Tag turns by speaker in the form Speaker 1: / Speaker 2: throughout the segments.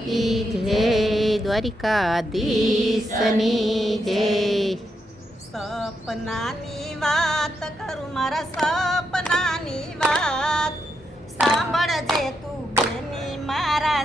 Speaker 1: કી જય દ્વારિકાધીશની જય
Speaker 2: સપનાની વાત કરું મારા સપનાની વાત સાંભળજે તું બેની મારા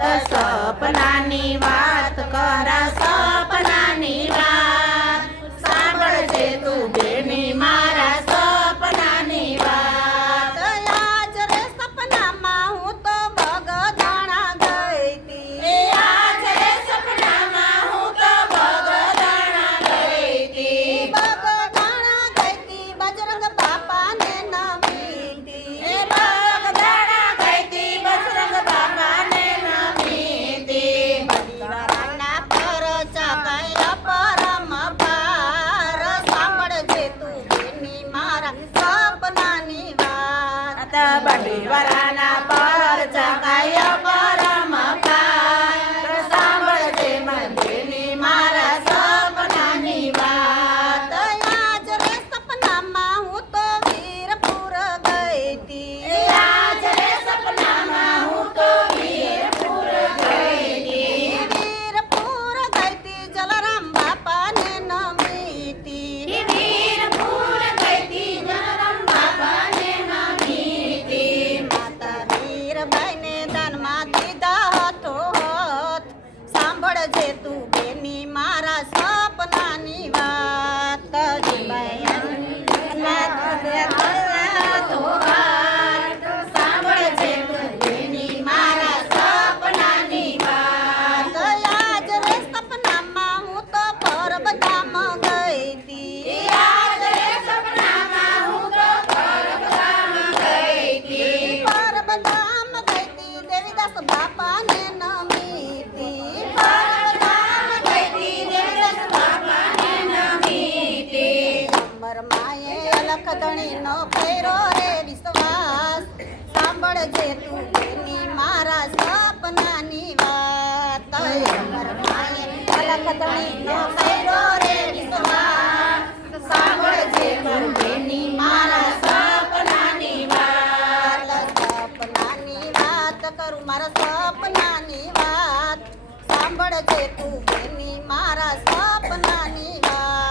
Speaker 2: સપનાની વાત
Speaker 1: કરા સપનાની વાત.
Speaker 2: bandi દીધા તો સાંભળજે તું બેની મારા
Speaker 1: નો
Speaker 2: ફેરો રે વિશ્વાસ. સાંભળજે તું મારા સપનાની વાત.
Speaker 1: અલખ ધણી મારા સપનાની વાત.
Speaker 2: સાંભળજે તું બેની મારા સપનાની વાત.